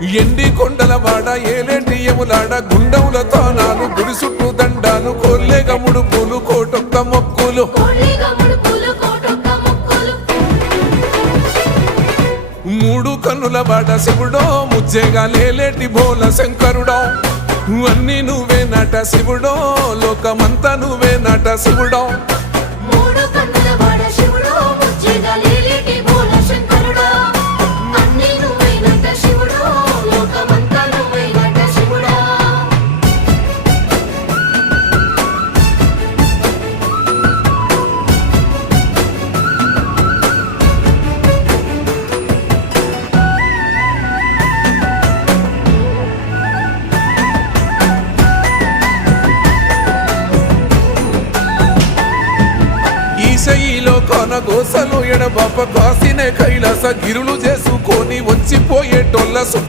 ఎండి కొండల వాడ ఏలేటి యములాడ గుండముల తానాలు గుడి చుట్టూ దండాలు కొల్లేగ ముడుపులు కోటొక్క మొక్కులు మూడు కన్నుల వాడ శివుడో ముజ్జేగా లేలేటి బోల శంకరుడో అన్ని నువ్వే నట శివుడో లోకమంతా నువ్వే నట శివుడో ఈశయిలో కొనగోసలు ఎడబాప కాసినే కైలాస గిరులు చేసుకొని వచ్చిపోయేటోళ్ళ